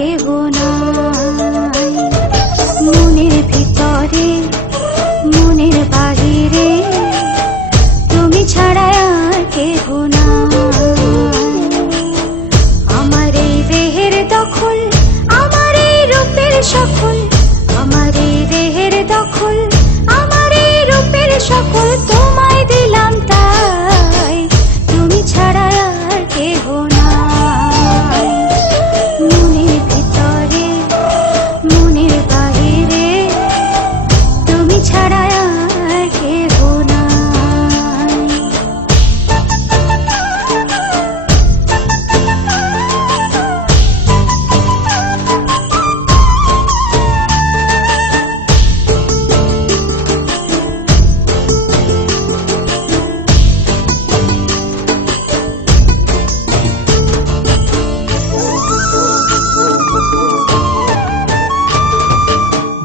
কেহ নাই। মনের ভিতরে মনের বাহিরে তুমি ছাড়া আর কেহ নাই। আমার এই দেহের দখল, আমার এই রূপের সকল, আমার এই দেহের দখল, আমার এই রূপের সকল তোমায় দিলাম তাই, তুমি ছাড়া আর কেহ নাই। মনের ভিতরে মনের বাহিরে তুমি ছাড়া আর কেহ নাই।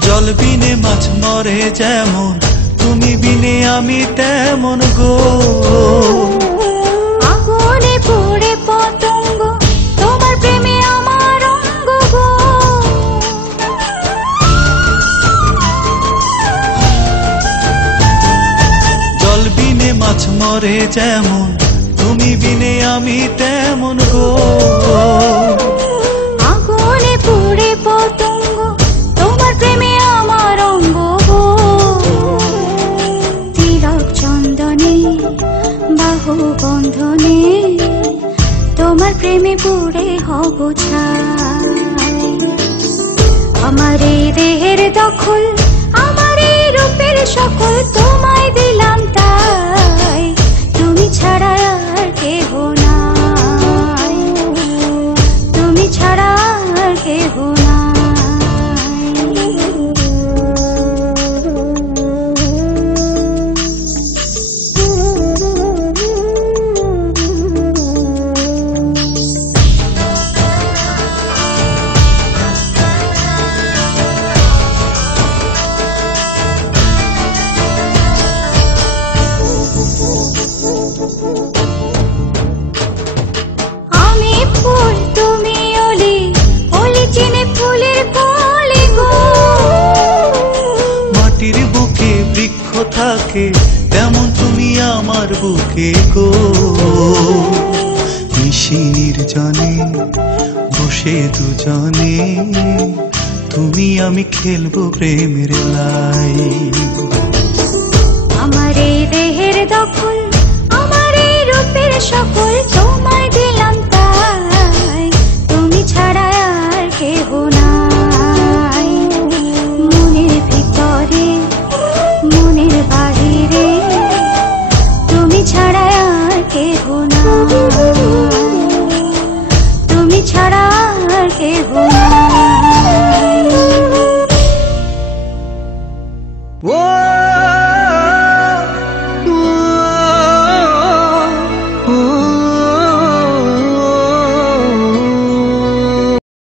জল বিনে মাছ মরে যেমন, তুমি বিনে আমি তেমন গো। আগুনে পুড়ে পতঙ্গ, তোমার প্রেমে আমার অঙ্গ গো। জল বিনে মাছ মরে যেমন, তুমি বিনে আমি তেমন গো। আগুনে পুড়ে পতঙ্গ, তোমার প্রেমে আমার অঙ্গ গো। তিলক চন্দনে বাহু বন্ধনে তোমার প্রেমে পুড়ে হব ছাই। আমার এই দেহের দখল, আমার এই রূপের সকল তোমায় দিলাম তাই, তুমি ছাড়া আর কেহ নাই, তুমি ছাড়া আর কেহ নাই। আমি ফুল তুমি অলি, অলি চিনে ফুলের কলি গো। মাটির বুকে বৃক্ষ থাকে, তেমন তুমি আমার বুকে গো। নিশি নির্জনে বসে দুজনে, তুমি আমি খেলবো প্রেমের লাই। আমার এই দেহের দখল, আমার এই রূপের সকল তোমায় দিলাম তাই, তুমি ছাড়া আর কেহ নাই। মনের ভিতরে মনের বাহিরে তুমি ছাড়া আর কেহ নাই, তুমি ছাড়া আর কেহ নাই। ও